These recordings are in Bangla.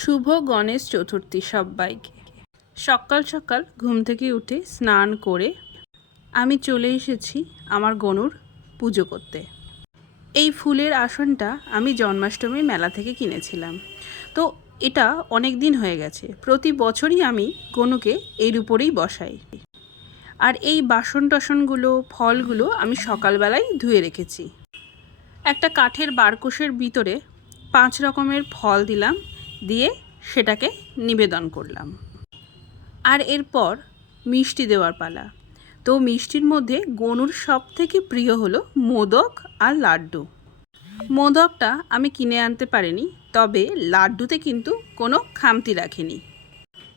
শুভ গণেশ চতুর্থী সবাইকে সকাল সকাল ঘুম থেকে উঠে স্নান করে আমি চলে এসেছি আমার গনুর পুজো করতে। এই ফুলের আসনটা আমি জন্মাষ্টমীর মেলা থেকে কিনেছিলাম। তো এটা অনেক দিন হয়ে গেছে, প্রতি বছরই আমি গনুকে এর উপরেই বসাই। আর এই বাসন টাসনগুলো, ফলগুলো আমি সকালবেলায় ধুয়ে রেখেছি। একটা কাঠের বারকোষের ভিতরে পাঁচ রকমের ফল দিলাম দিয়ে সেটাকে নিবেদন করলাম। আর এরপর মিষ্টি দেওয়ার পালা। তো মিষ্টির মধ্যে গনুর সব থেকে প্রিয় হলো মোদক আর লাড্ডু। মোদকটা আমি কিনে আনতে পারিনি, তবে লাড্ডুতে কিন্তু কোনো খামতি রাখিনি।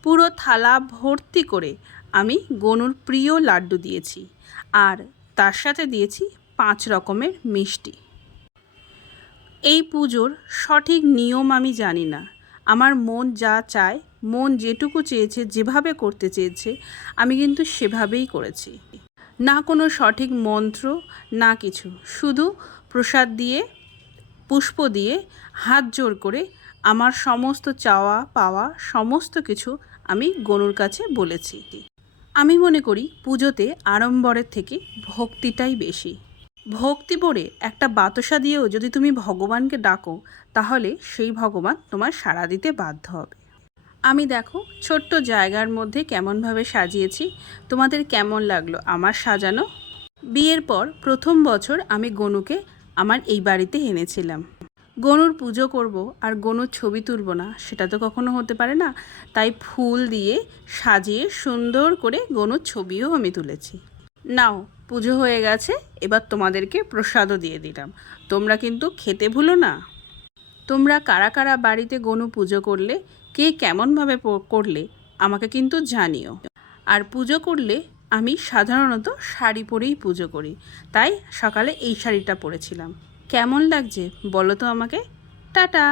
পুরো থালা ভর্তি করে আমি গনুর প্রিয় লাড্ডু দিয়েছি আর তার সাথে দিয়েছি পাঁচ রকমের মিষ্টি। এই পুজোর সঠিক নিয়ম আমি জানি না আমার মন যা চায়, মন যেটুকু চেয়েছে, যেভাবে করতে চেয়েছে, আমি কিন্তু সেভাবেই করেছি। না কোনো সঠিক মন্ত্র, না কিছু। শুধু প্রসাদ দিয়ে, পুষ্প দিয়ে হাত জোর করে আমার সমস্ত চাওয়া, পাওয়া, সমস্ত কিছু আমি গনুর কাছে বলেছি। আমি মনে করি পুজোতে আড়ম্বরের থেকে ভক্তিটাই বেশি। ভক্তি পড়ে একটা বাতসা দিয়েও যদি তুমি ভগবানকে ডাকো, তাহলে সেই ভগবান তোমার সাড়া দিতে বাধ্য হবে। আমি দেখো, ছোট্ট জায়গার মধ্যে কেমনভাবে সাজিয়েছি, তোমাদের কেমন লাগল আমার সাজানো? বিয়ের পর প্রথম বছর আমি গনুকে আমার এই বাড়িতে এনেছিলাম। গনুর পুজো করব আর গনুর ছবি তুলব না, সেটা তো কখনো হতে পারে না। তাই ফুল দিয়ে সাজিয়ে সুন্দর করে গনুর ছবিও আমি তুলেছি। নাও পুজো হয়ে গেছে, এবার তোমাদেরকে প্রসাদও দিয়ে দিলাম। তোমরা কিন্তু খেতে ভুলো না। তোমরা কারা কারা বাড়িতে গনু পুজো করলে, কে কেমনভাবে করলে, আমাকে কিন্তু জানিও। আর পুজো করলে, আমি সাধারণত শাড়ি পরেই পুজো করি। তাই সকালে এই শাড়িটা পরেছিলাম। কেমন লাগছে বলো তো আমাকে? টাটা!